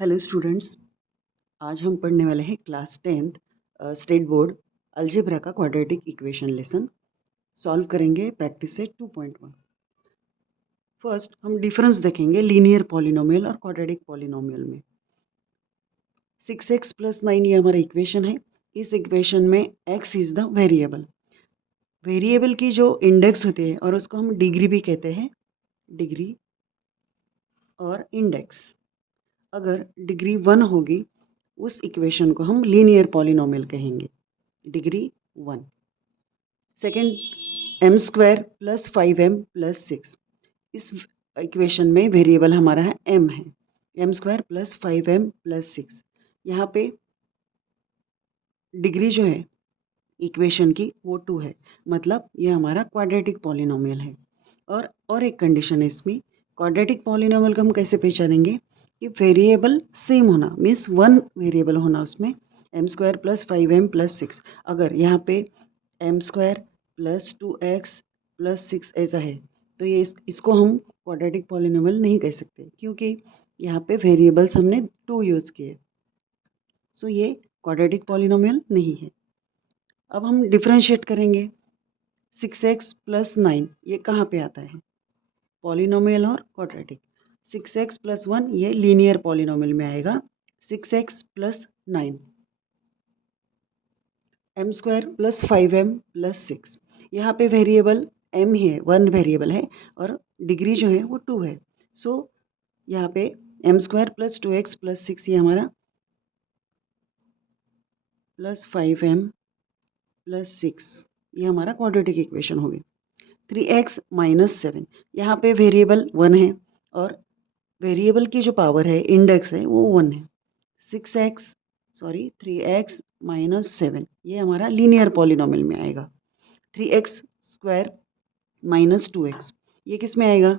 Hello students, आज हम पढ़ने वाले हैं class 10th state board algebra का क्वाड्रेटिक इक्वेशन लेसन सॉल्व करेंगे प्रैक्टिस से 2.1। फर्स्ट हम डिफरेंस देखेंगे लीनियर पॉलिनोमियल और क्वाड्रेटिक पॉलिनोमियल में। 6x + 9 ये हमारा इक्वेशन है। इस इक्वेशन में x is the variable. Variable की जो इंडेक्स होती है और उसको हम डिग्री भी कहते हैं, डिग्री और इंडेक्स। अगर डिग्री 1 होगी उस इक्वेशन को हम लीनियर पॉलिनोमियल कहेंगे, डिग्री 1। Second, m² + 5m + 6। इस इक्वेशन में वेरिएबल हमारा है m है, m² + 5m + 6। यहाँ पे डिग्री जो है इक्वेशन की वो 2 है, मतलब ये हमारा क्वाड्रेटिक पॉलिनोमियल है। और एक कंडीशन है इसमें, क्वाड्रेटिक पॉलिनोमियल को हम कैसे पहचानेंगे कि वेरिएबल सेम होना, मीन्स 1 वेरिएबल होना उसमें, m² + 5m + 6। अगर यहाँ पे m² + 2x + 6 ऐसा है तो ये इसको हम क्वाड्रेटिक पॉलिनोमियल नहीं कह सकते, क्योंकि यहाँ पे वेरिएबल्स हमने 2 यूज़ किए, सो ये क्वाड्रेटिक पॉलिनोमियल नहीं है। अब हम डिफरेंशिएट करेंगे। 6x + 9 ये कहाँ पे आता है, पॉलिनोमियल और क्वाड्रेटिक। 6x + 1 ये लीनियर पॉलिनोमियल में आएगा। 6x + 9 m² + 5m + 6। यहाँ पे वेरिएबल m ही है, 1 वेरिएबल है और डिग्री जो है वो 2 है। सो यहाँ पे m² + 2x + 6 ये हमारा +5m + 6 ये हमारा क्वाड्रेटिक इक्वेशन होगी। 3x - 7 यहाँ पे वेरिएबल 1 है और वेरिएबल की जो पावर है, इंडेक्स है, वो 1 है। 3x - 7 ये हमारा लीनियर पॉलिनोमियल में आएगा। 3x² - 2x ये किस में आएगा,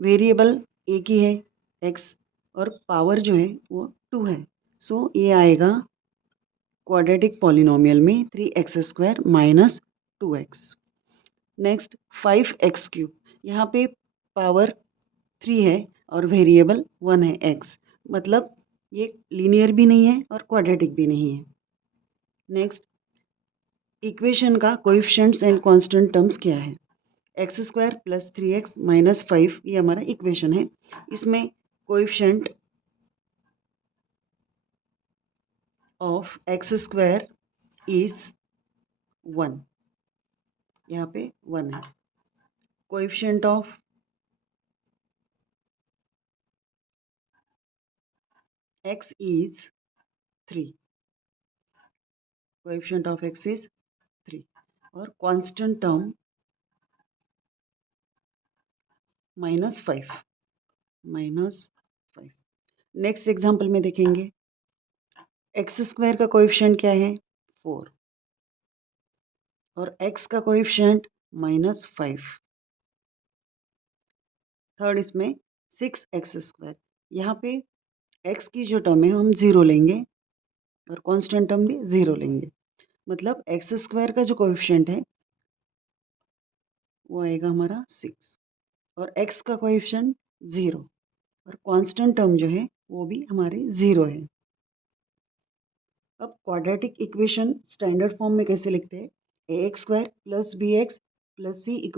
वेरिएबल एक ही है x और पावर जो है वो 2 है, सो ये आएगा क्वाड्रेटिक पॉलिनोमियल में 3x² - 2x। नेक्स्ट 5x³ यहाँ पे पावर 3 है और वेरिएबल 1 है x, मतलब ये लीनियर भी नहीं है और क्वाड्रेटिक भी नहीं है। नेक्स्ट, इक्वेशन का कोएफिशिएंट्स एंड कांस्टेंट टर्म्स क्या है। x² + 3x - 5 ये हमारा इक्वेशन है। इसमें कोएफिशिएंट ऑफ x² इज 1, यहाँ पे 1 है। Coefficient of x is 3, coefficient of x is 3 और कांस्टेंट टर्म -5। नेक्स्ट एग्जांपल में देखेंगे, x² का कोएफिशिएंट क्या है, 4 और x का कोएफिशिएंट -5। थर्ड इसमें 6x², यहाँ पे x की जो टर्म है हम 0 लेंगे और कांस्टेंट टर्म भी 0 लेंगे, मतलब x² का जो कोएफिशिएंट है वो आएगा हमारा 6 और x का कोएफिशिएंट 0 और कांस्टेंट टर्म जो है वो भी हमारे 0 है। अब क्वाड्रेटिक इक्वेशन स्टैंडर्ड फॉर्म में कैसे लिखते हैं, ax² + bx + c =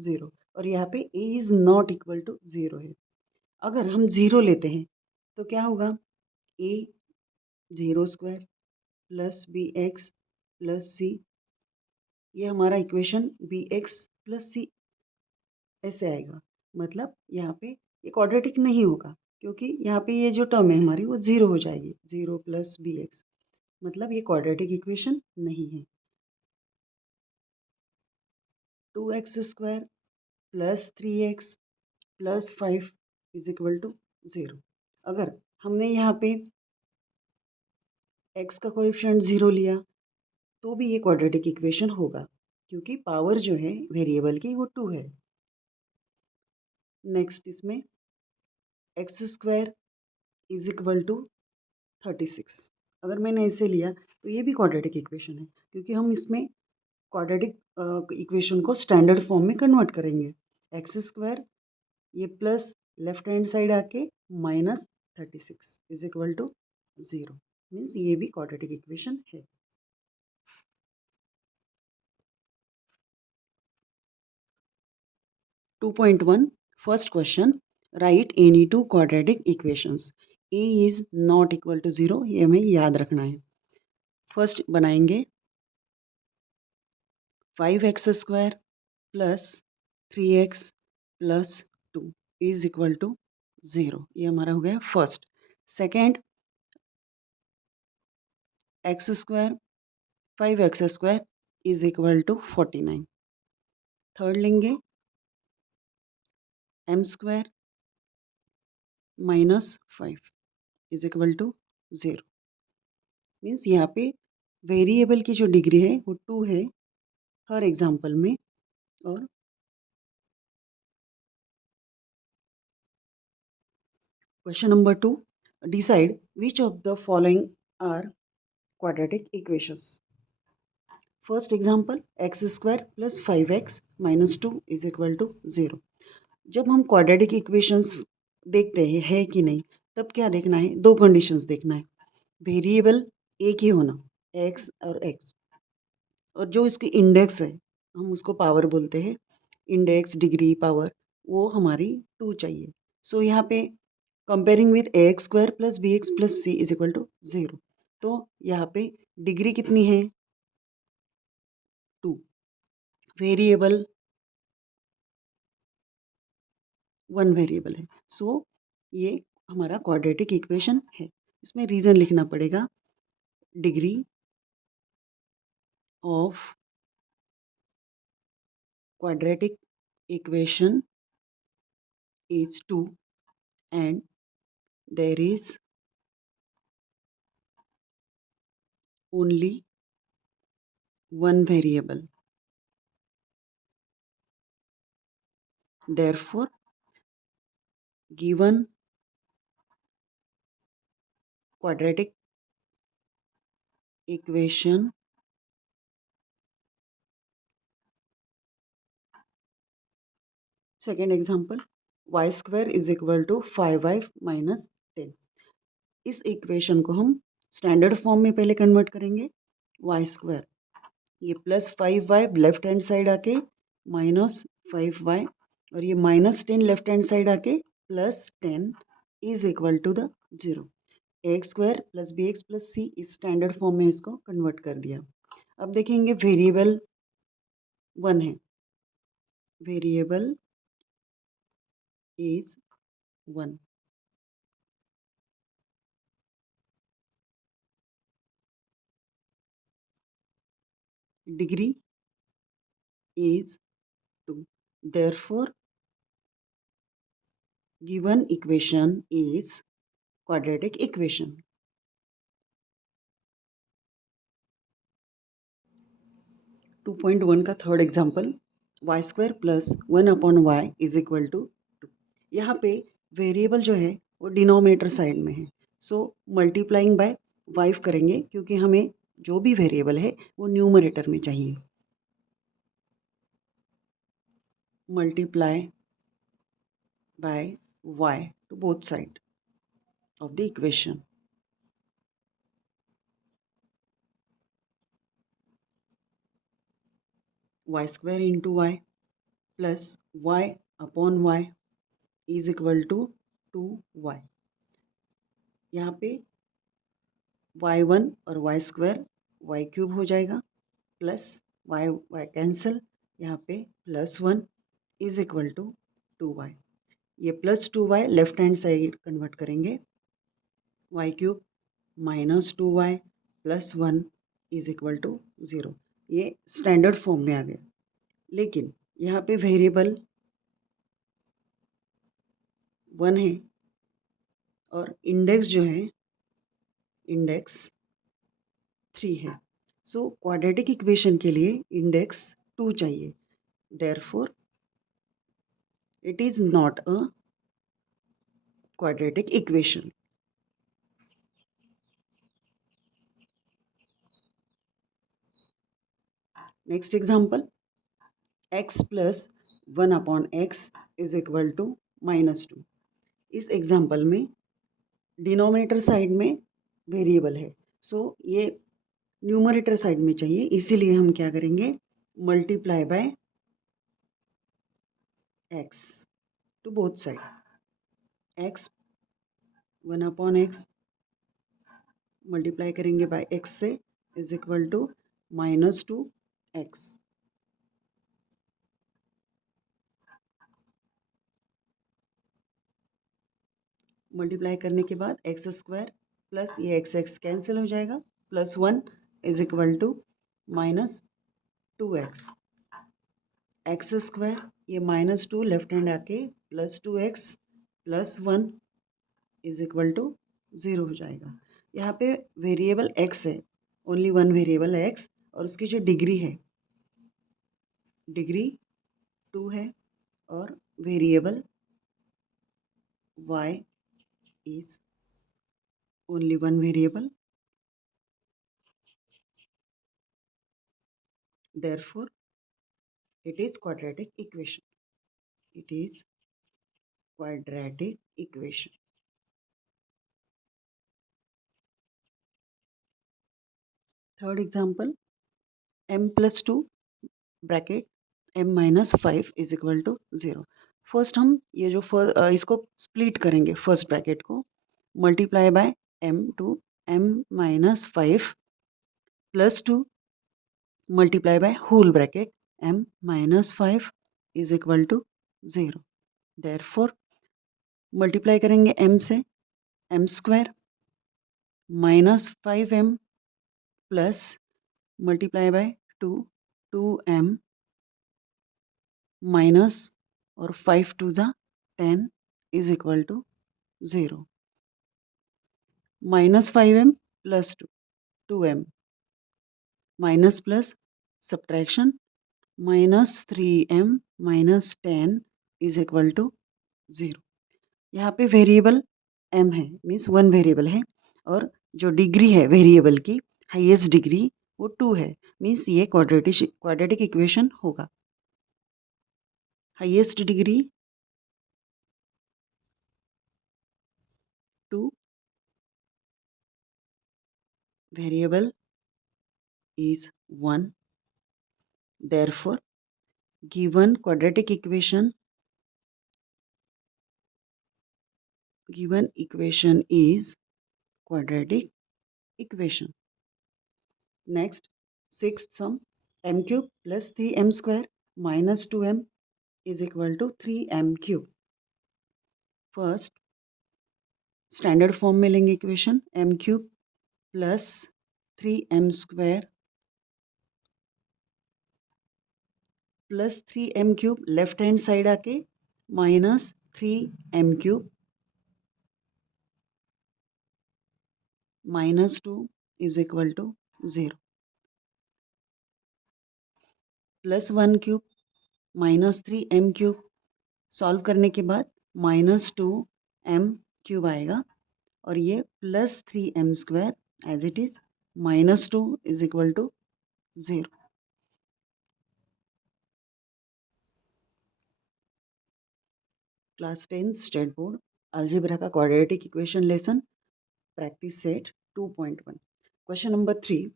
0 और यहाँ पे a is not equal to 0 है। अगर हम 0 लेते हैं तो क्या होगा, a 0² + bx + c, ये हमारा इक्वेशन bx + c ऐसे आएगा, मतलब यहाँ पे ये क्वाड्रेटिक नहीं होगा, क्योंकि यहाँ पे ये जो टर्म है हमारी वो 0 हो जाएगी, 0 + bx, मतलब ये क्वाड्रेटिक इक्वेशन नहीं है। 2x² + 3x + 5 = 0। अगर हमने यहाँ पे x का कोएफिशिएंट 0 लिया तो भी ये क्वाड्रेटिक इक्वेशन होगा, क्योंकि पावर जो है वेरिएबल की वो 2 है। नेक्स्ट इसमें x² = 36, अगर मैंने इसे लिया तो ये भी क्वाड्रेटिक इक्वेशन है, क्योंकि हम इसमें क्वाड्रेटिक इक्वेशन को स्टैंडर्ड फॉर्म में कन्वर्ट करेंगे। x² ये प्लस लेफ्ट हैंड साइड आके 36 इज इक्वल टू 0, मीन्स ये भी क्वाड्रेटिक इक्वेशन है। 2.1 first question, write any two quadratic equations. A is not equal to 0, ये हमें याद रखना है। फर्स्ट बनाएंगे 5x² plus 3x plus 2 is equal to 0, ये हमारा हो गया first. Second x² 5x² is equal to 49। Third लेंगे m² minus 5 is equal to 0, means यहाँ पे वेरिएबल की जो डिग्री है वो 2 है हर एग्जाम्पल में। और question number 2, decide which of the following are quadratic equations. First example x² plus 5x minus 2 is equal to 0। जब हम क्वाड्रेटिक इक्वेशंस देखते हैं है कि नहीं, तब क्या देखना है, दो कंडीशंस देखना है। वेरिएबल एक ही होना, x और x, और जो इसकी इंडेक्स है हम उसको पावर बोलते हैं, इंडेक्स डिग्री पावर, वो हमारी 2 चाहिए। सो यहाँ पे comparing with ax² plus bx plus c is equal to 0, तो यहाँ पे डिग्री कितनी है 2, वेरिएबल 1 वेरिएबल है। सो ये हमारा क्वाड्रेटिक इक्वेशन है। इसमें रीज़न लिखना पड़ेगा, degree of quadratic equation is 2 and there is only one variable. Therefore, given quadratic equation second example, y² is equal to 5y minus 10। इस इक्वेशन को हम स्टैंडर्ड फॉर्म में पहले कन्वर्ट करेंगे। y², ये plus 5y left hand side आके minus 5y, और ये माइनस 10 लेफ्ट हैंड साइड आके plus 10 is equal to the 0। ax² plus bx plus c इस स्टैंडर्ड फॉर्म में इसको कन्वर्ट कर दिया। अब देखेंगे वेरिएबल 1 है, variable is 1, degree is 2, therefore given equation is quadratic equation। 2.1 का third example, y² plus 1/y is equal to 2। यहाँ पे वेरिएबल जो है वो डिनोमिनेटर साइड में है, सो मल्टीप्लाइंग बाय 5 करेंगे क्योंकि हमें जो भी वेरिएबल है वो न्यूमरेटर में चाहिए। Multiply by y to both side of the equation। y² into y plus y upon y is equal to 2y। यहाँ पे y1 और y² y³ हो जाएगा, प्लस y कैंसिल, यहाँ पे plus 1 is equal to 2y। ये plus 2y left hand side convert करेंगे, y³ minus 2y plus 1 is equal to 0। ये स्टैंडर्ड फॉर्म में आ गया, लेकिन यहाँ पे वेरिएबल 1 है और इंडेक्स जो है इंडेक्स 3 है। सो क्वाड्रेटिक इक्वेशन के लिए इंडेक्स 2 चाहिए, therefore it is not a quadratic equation. Next example, x plus 1/x is equal to -2। इस एग्जाम्पल में डिनोमिनेटर साइड में वेरिएबल है, सो ये न्यूमरेटर साइड में चाहिए, इसीलिए हम क्या करेंगे, multiply by x to both side. X 1/x multiply करेंगे बाय एक्स से is equal to -2x। Multiply करने के बाद एक्स स्क्वायर प्लस ये एक्स एक्स कैंसिल हो जाएगा, +1 is equal to -2x। X square ये -2 लेफ्ट हैंड आके +2x +1 इज इक्वल टू 0 हो जाएगा। यहाँ पे वेरिएबल x है, ओनली वन वेरिएबल है x, और उसकी जो डिग्री है, डिग्री 2 है, और variable y is only one variable, therefore it is quadratic equation. It is quadratic equation. Third example, m plus 2 bracket m minus 5 is equal to 0. First हम ये जो इसको स्प्लिट करेंगे, फर्स्ट ब्रैकेट को multiply by m to m minus 5 plus 2 multiply by whole bracket m minus 5 is equal to 0. Therefore multiply करेंगे m से, m square -5m plus multiply by 2 2m minus और 5 2 ज़ा 10 is equal to 0। -5m plus 2m minus plus subtraction -3m minus 10 is equal to 0। यहाँ पे variable m है, means one variable है, और जो डिग्री है वेरिएबल की हाईएस्ट डिग्री वो 2 है, मीन्स ये क्वाड्रेटिक इक्वेशन होगा। Highest degree 2, variable is 1, therefore given quadratic equation is quadratic equation. Next, sixth sum, m cube plus 3m square minus 2m is equal to 3m cube. First standard form में लेंगे equation, m cube plus 3m square plus 3m cube left hand side आके -3m cube -2 is equal to 0, +1 cube -3m cube, solve करने के बाद -2m cube आएगा, और ये +3m square as it is, -2 is equal to 0। Class 10 state board algebra का quadratic equation lesson practice set 2.1। Question number 3,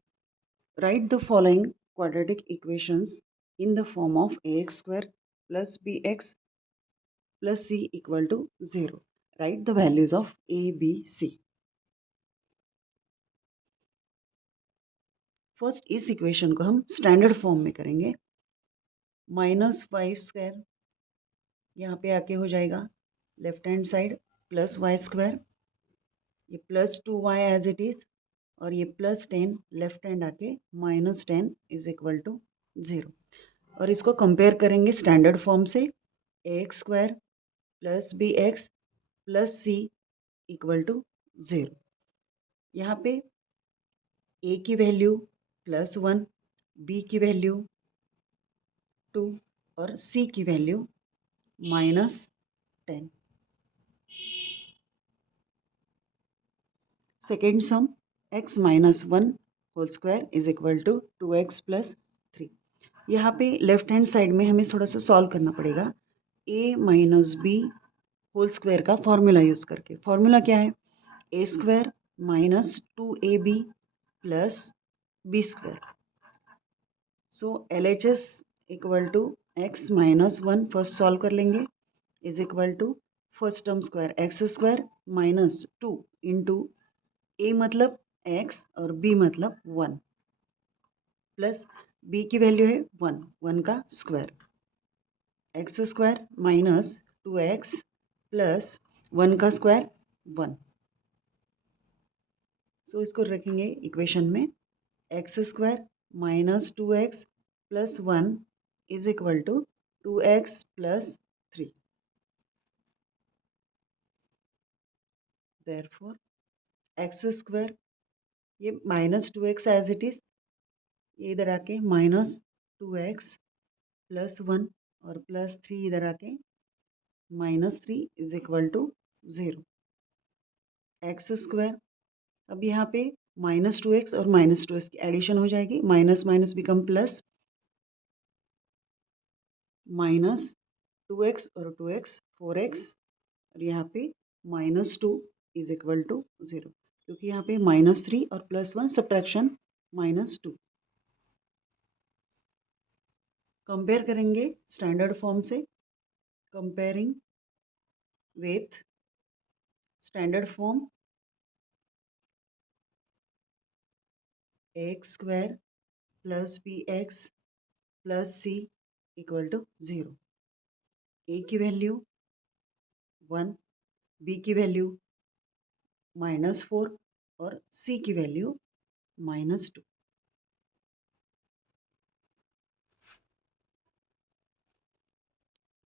write the following quadratic equations in the form of ax square plus bx plus c equal to 0. Write the values of a, b, c. First इस equation को हम standard form में करेंगे। -5 square यहाँ पे आके हो जाएगा left hand side +y square, ये +2y एज इट इज, और ये +10 लेफ्ट हैंड आके -10 इज इक्वल टू 0। और इसको कंपेयर करेंगे स्टैंडर्ड फॉर्म से, ax square plus bx plus c equal to 0। यहाँ पे a की वैल्यू +1, b की वैल्यू 2 और c की value -10। Second sum, x -1 whole square is equal to 2x plus 3। यहाँ पे लेफ्ट हैंड साइड में हमें थोड़ा सा सॉल्व करना पड़ेगा a - b होल स्क्वायर का फॉर्मूला यूज़ करके। फॉर्मूला क्या है, a square minus 2ab plus b square. So LHS equal to x minus one first solve कर लेंगे is equal to first term square x square minus 2 into a मतलब x और B मतलब 1 plus B की value है 1 1 का square x square minus 2x plus 1 का square 1. So इसको रखेंगे इक्वेशन में x square minus 2x plus 1 is equal to 2x plus 3. Therefore x square ये minus 2x as it is ये इधर आके माइनस 2x प्लस 1 और प्लस 3 इधर आके minus 3 is equal to 0. X square अब यहाँ पे -2x और -2x की एडिशन हो जाएगी minus minus become plus -2x और 2x 4x और यहाँ पे -2 इज इक्वल टू 0 क्योंकि यहाँ पे -3 और +1 सब्ट्रैक्शन -2. कंपेयर करेंगे स्टैंडर्ड फॉर्म से comparing with standard form x square plus bx plus c equal to 0. A की वैल्यू 1 बी की वैल्यू -4 और सी की value -2.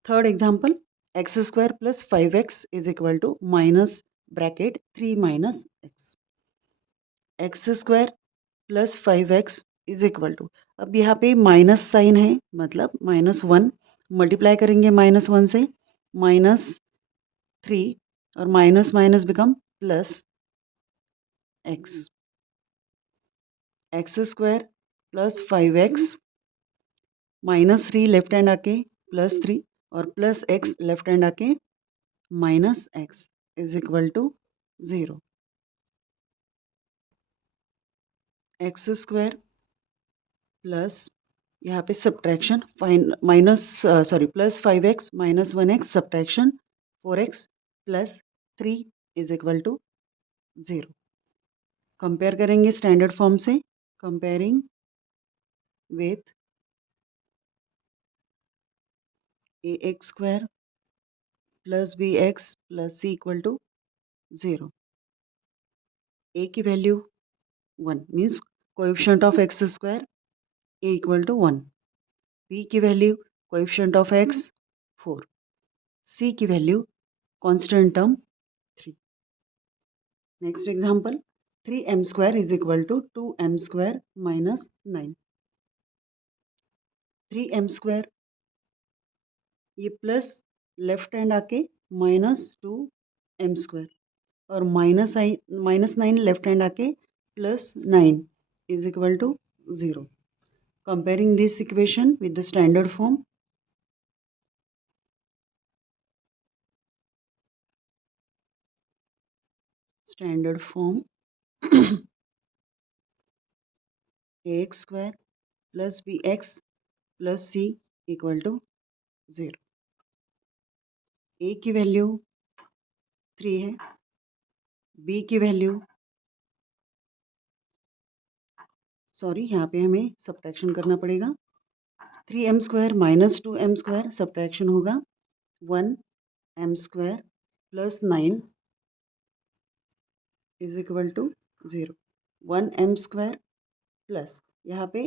Third example x square plus 5x is equal to minus bracket 3 minus x. X square plus 5x is equal to अब यहाँ पे minus sign है मतलब -1 multiply करेंगे -1 से -3 और minus minus become plus x. X square plus 5x -3 left hand आके +3 और प्लस एक्स लेफ्ट हैंड आके -x is equal to 0. X square plus यहाँ पे subtraction minus sorry plus 5x minus 1x subtraction 4x plus 3 is equal to 0. Compare करेंगे standard form से comparing with ax square plus bx plus c equal to 0. a की value 1 means coefficient of x square a equal to 1. b की value coefficient of x 4. c की value constant term 3. Next example 3m square is equal to 2m square minus 9. 3m square ये plus left hand आके -2m square और -9 left hand आके +9 is equal to 0. Comparing this equation with the standard form ax square plus bx plus c equal to 0. a की value 3 है b की value sorry यहाँ पे हमें सब्ट्रैक्शन करना पड़ेगा 3m square minus 2m square subtraction होगा 1m square plus 9 is equal to 0. 1m square plus यहाँ पे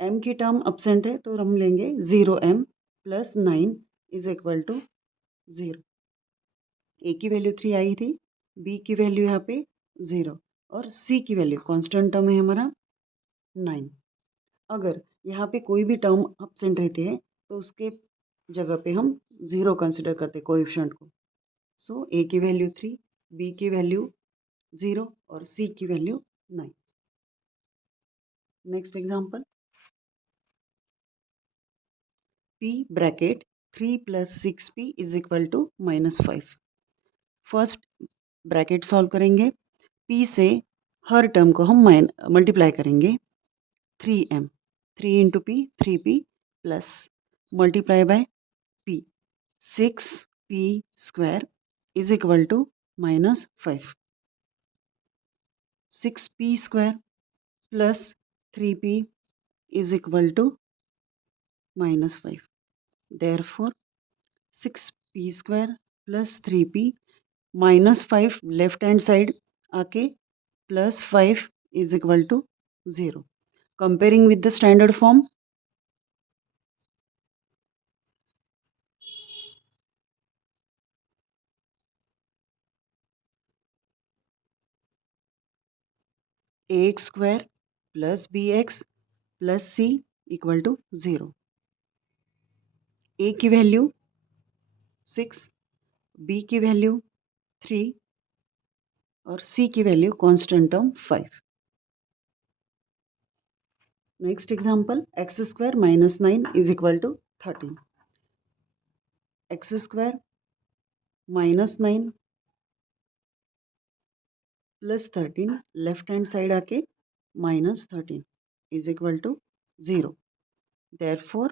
m की टर्म अब्सेंट है तो हम लेंगे 0m plus 9 is equal to 0. a की वैल्यू 3 आई थी b की वैल्यू यहाँ पे 0 और c की वैल्यू कांस्टेंट टर्म है हमारा 9. अगर यहाँ पे कोई भी टर्म अब्सेंट रहते हैं तो उसके जगह पे हम 0 कंसिडर करते हैं कोएफिशिएंट को. सो a की वैल्यू 3 b की वैल्यू 0 और c की value 9. Next example p bracket 3 plus 6p is equal to -5. First bracket solve करेंगे p से हर टर्म को हम मल्टीप्लाई करेंगे 3m, 3 into p 3p plus multiply by p 6p square is equal to -5, 6p square plus 3p is equal to -5. Therefore, 6p square plus 3p -5 left hand side आके plus 5 is equal to 0. Comparing with the standard form, ax square plus bx plus c equal to 0. a की value 6, b की value 3 और c की value constant term 5. Next example, x square minus 9 is equal to 13. X square minus 9 plus 13 left hand side आके minus 13 is equal to 0. Therefore,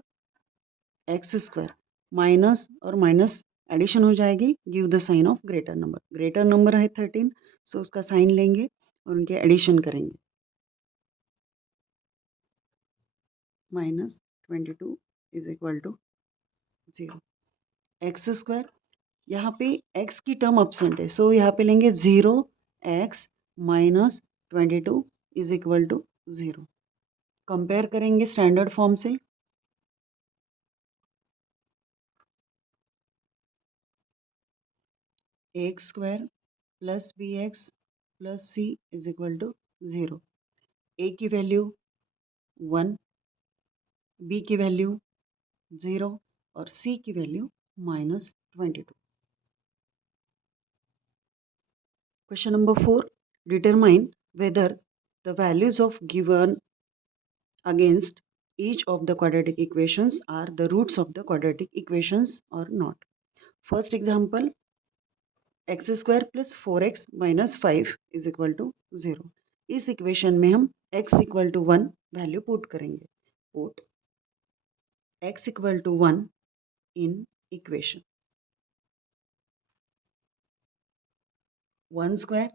x square minus और minus addition हो जाएगी, give the sign of greater number. Greater number है 13, सो उसका sign लेंगे और उनके addition करेंगे. -22 is equal to 0. X square, यहाँ पे x की टर्म अब्सेंट है, सो यहाँ पे लेंगे 0x minus 22 is equal to 0. Compare करेंगे स्टैंडर्ड फॉर्म से. X square plus b x plus c is equal to 0. A की वैल्यू 1, बी की वैल्यू 0 और सी की value -22. Question number 4. Determine whether the values of given against each of the quadratic equations are the roots of the quadratic equations or not. First example, x square plus 4x minus 5 is equal to 0. इस equation में हम x equal to 1 value put करेंगे. Put x equal to 1 in equation. 1 square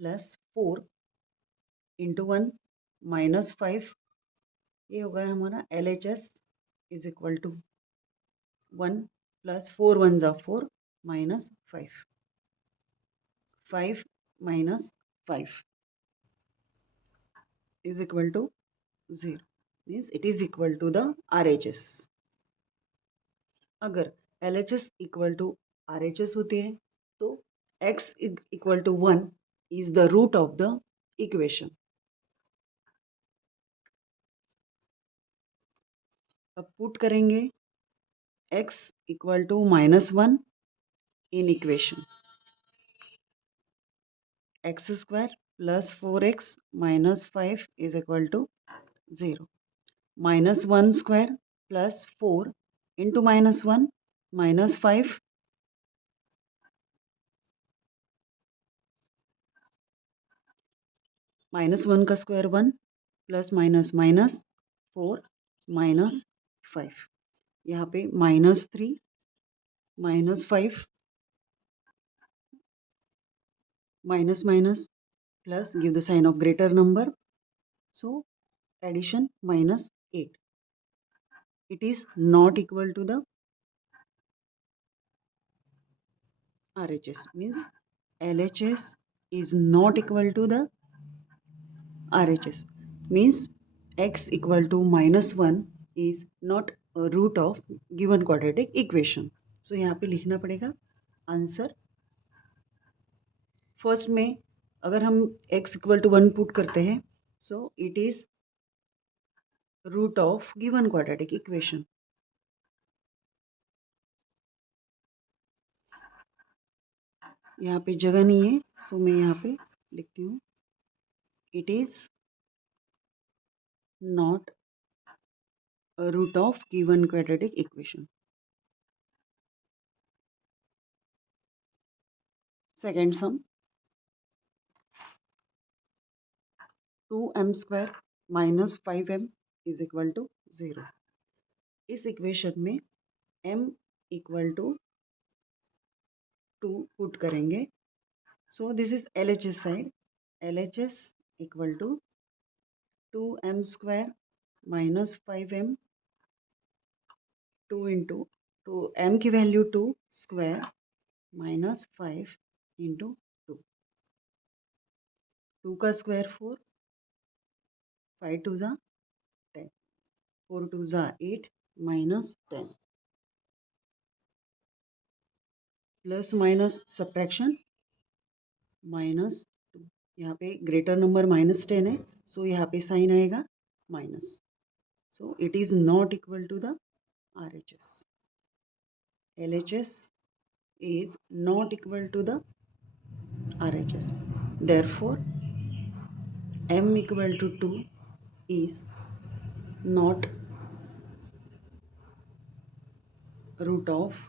plus 4 into 1 minus 5, ये होगा हमारा LHS is equal to 1 plus 4 1 जा 4 minus 5, 5 minus 5 is equal to 0. Means it is equal to the RHS. अगर LHS equal to RHS होती है तो x equal to 1 is the root of the equation. अब put करेंगे x equal to -1 in equation. x square plus 4x minus 5 is equal to 0. -1 square plus 4 into -1 minus 5 -1 का square 1 plus minus minus 4 minus 5. यहाँ पे -3 -5 minus minus plus give the sign of greater number, so addition -8. It is not equal to the RHS. Means LHS is not equal to the RHS. Means x equal to -1 is not a root of given quadratic equation. So यहाँ पे लिखना पड़ेगा answer. First में अगर हम x equal to 1 put करते हैं, so it is root of given quadratic equation. यहाँ पे जगह नहीं है, सो मैं यहाँ पे लिखती हूँ it is not root of given quadratic equation. Second sum, 2m² minus 5m is equal to 0। इस इक्वेशन में m इक्वल टू 2 पुट करेंगे। So this is LHS side. LHS equal to 2m² minus 5m 2 into two m की value 2 square minus 5 into 2। 2 का square 4, 5 to ज़ा 10, 4 to ज़ा 8 minus 10 plus minus subtraction minus 2। यहाँ पे greater number -10 है, सो यहाँ पे साइन आएगा minus. So it is not equal to the RHS। LHS is not equal to the RHS. Therefore, m equal to 2 is not root of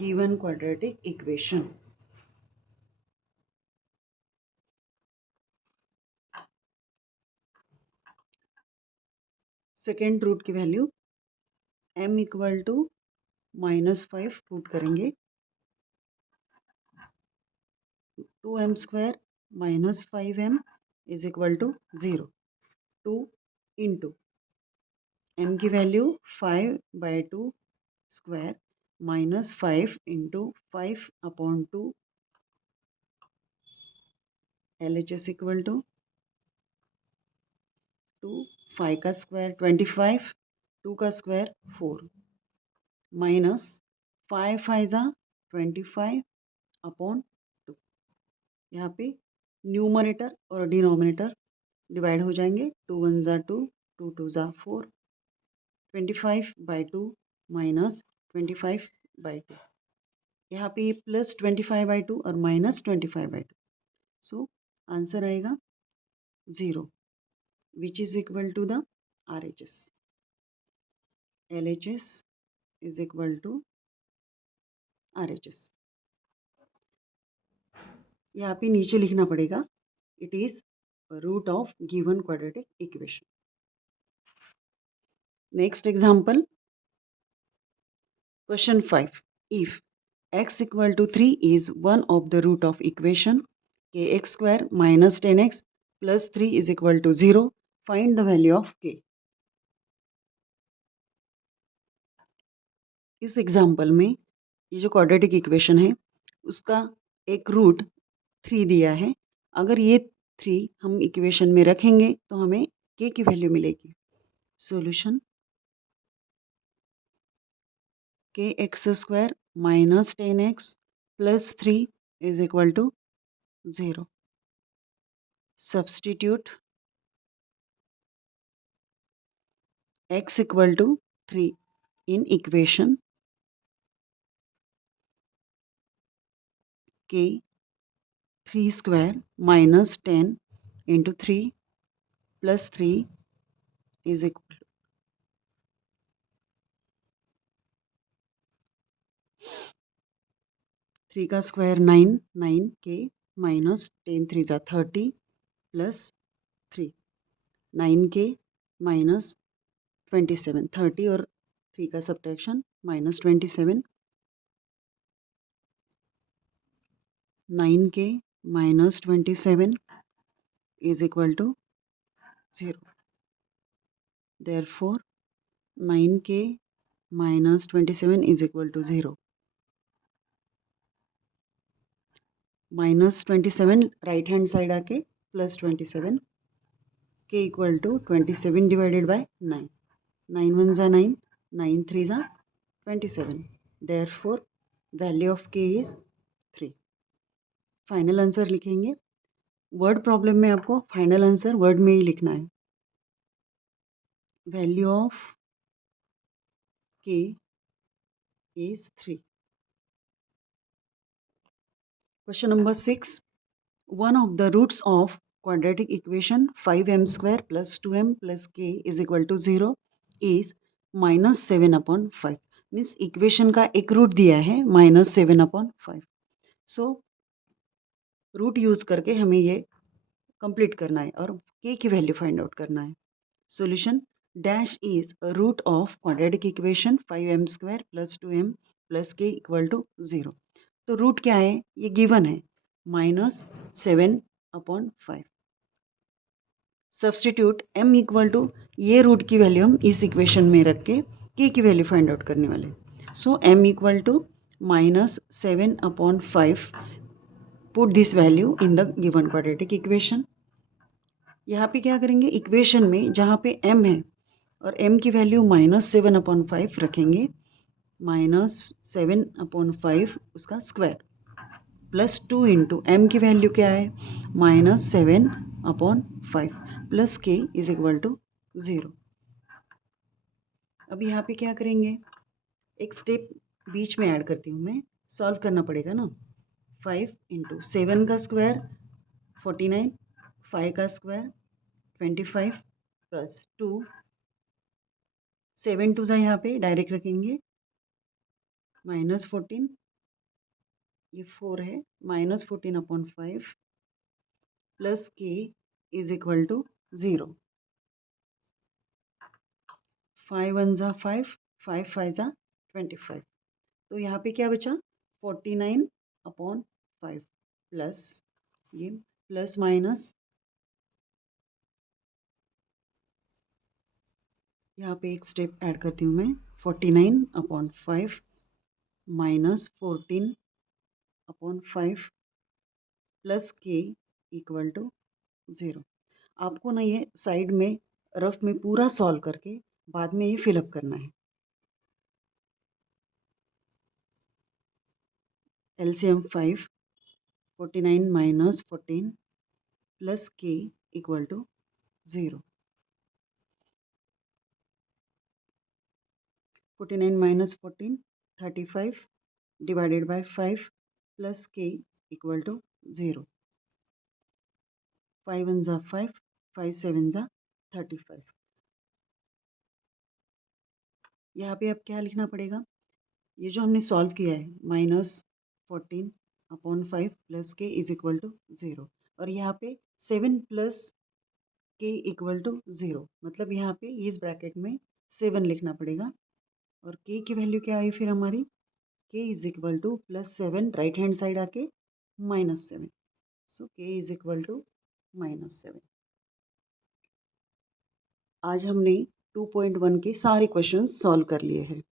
given quadratic equation. Second root की value m equal to -5 put करेंगे। 2m² minus 5m is equal to 0। 2 into m की value 5/2 square minus 5 into 5 upon 2। LHS equal to 2, 5 का square 25, 2 का square 4 minus 5 5 ज़ा 25 upon 2। यहाँ पे numerator और denominator divide हो जाएंगे। 2 1 ज़ा 2, 2 2 ज़ा 4, 25/2 माइनस 25/2। यहाँ पे प्लस 25/2 और माइनस 25/2। सो आंसर आएगा 0 which is equal to the RHS। LHS is equal to RHS। यहाँ पे नीचे लिखना पड़ेगा it is root of given quadratic equation. Next example question 5। If x equal to 3 is one of the root of equation kx² minus 10x plus 3 is equal to 0, find the value of k। इस example में ये जो quadratic equation है उसका एक root 3 दिया है। अगर ये 3 हम इक्वेशन में रखेंगे तो हमें k की वैल्यू मिलेगी। Solution kx² minus 10x plus 3 is equal to 0। Substitute x equal to 3 in equation k 3 square minus 10 into 3 plus 3 is equal to 3 का स्क्वायर 9, 9k minus 10 3 जा 30 plus 3, 9k minus 27, 30 और 3 का subtraction minus 27, 9k minus 27 is equal to 0. Therefore, 9k minus 27 is equal to 0. Minus 27 right hand side आके plus 27 के equal to 27 divided by 9, 9 1 ज़ा 9, 9 3 ज़ा 27। Therefore value of k is 3। Final answer लिखेंगे। Word problem में आपको final answer word में ही लिखना है। Value of k is 3। Question number 6। One of the roots of quadratic equation 5m² plus 2m plus k is equal to 0 is -7/5। Means equation का एक root दिया है -7/5। सो रूट यूज करके हमें ये कंप्लीट करना है और के की वैल्यू फाइंड आउट करना है। Solution dash is root of quadratic equation 5m² + 2m + k = 0। तो रूट क्या है, ये गिवन है -7/5। सब्सटीट्यूट m = ये रूट की वैल्यू हम इस इक्वेशन में रख के k की वैल्यू फाइंड आउट करने वाले। सो m = -7/5। Put this value in the given quadratic equation. यहाँ पे क्या करेंगे, इक्वेशन में जहाँ पे m है और m की वैल्यू -7/5 रखेंगे, -7/5 उसका स्क्वायर +2 इंटू m की वैल्यू क्या है -7/5 प्लस k = 0। अब यहाँ पे क्या करेंगे, एक स्टेप बीच में ऐड करती हूँ मैं, सॉल्व करना पड़ेगा ना। 5 इंटू 7 का स्क्वायर 49, 5 का स्क्वायर 25 प्लस 2, 7 टू यहाँ पे डायरेक्ट रखेंगे, -14, ये 4 है, -14/5 प्लस k = 0। 5 1 ज़ा 5, 5 5 ज़ा 25। तो यहाँ पे क्या बचा 49/5 प्लस ये प्लस माइनस, यहाँ पे एक स्टेप ऐड करती हूँ मैं, 49/5 -14/5 प्लस k = 0। आपको ना ये साइड में रफ में पूरा सॉल्व करके बाद में ये फिलअप करना है। LCM 5, 49 - 14 plus k = 0। 49 - 14 35 divided by 5 plus k = 0। 5 1 ज़ा 5, 5 7 ज़ा 35। यहाँ पे अब क्या लिखना पड़ेगा, ये जो हमने सॉल्व किया है -14/5 प्लस k = 0 और यहाँ पे 7 प्लस k = 0, मतलब यहाँ पे इस ब्रैकेट में 7 लिखना पड़ेगा और k की वैल्यू क्या आई फिर हमारी, k = +7 राइट हैंड साइड आके -7। सो k = -7। आज हमने 2.1 के सारे क्वेश्चंस सॉल्व कर लिए हैं।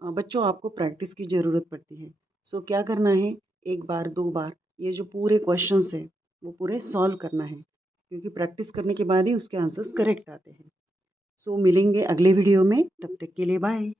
बच्चों आपको प्रैक्टिस की ज़रूरत पड़ती है। सो क्या करना है, एक बार 2 बार ये जो पूरे क्वेश्चंस हैं वो पूरे सॉल्व करना है, क्योंकि प्रैक्टिस करने के बाद ही उसके आंसर्स करेक्ट आते हैं। सो मिलेंगे अगले वीडियो में, तब तक के लिए बाय।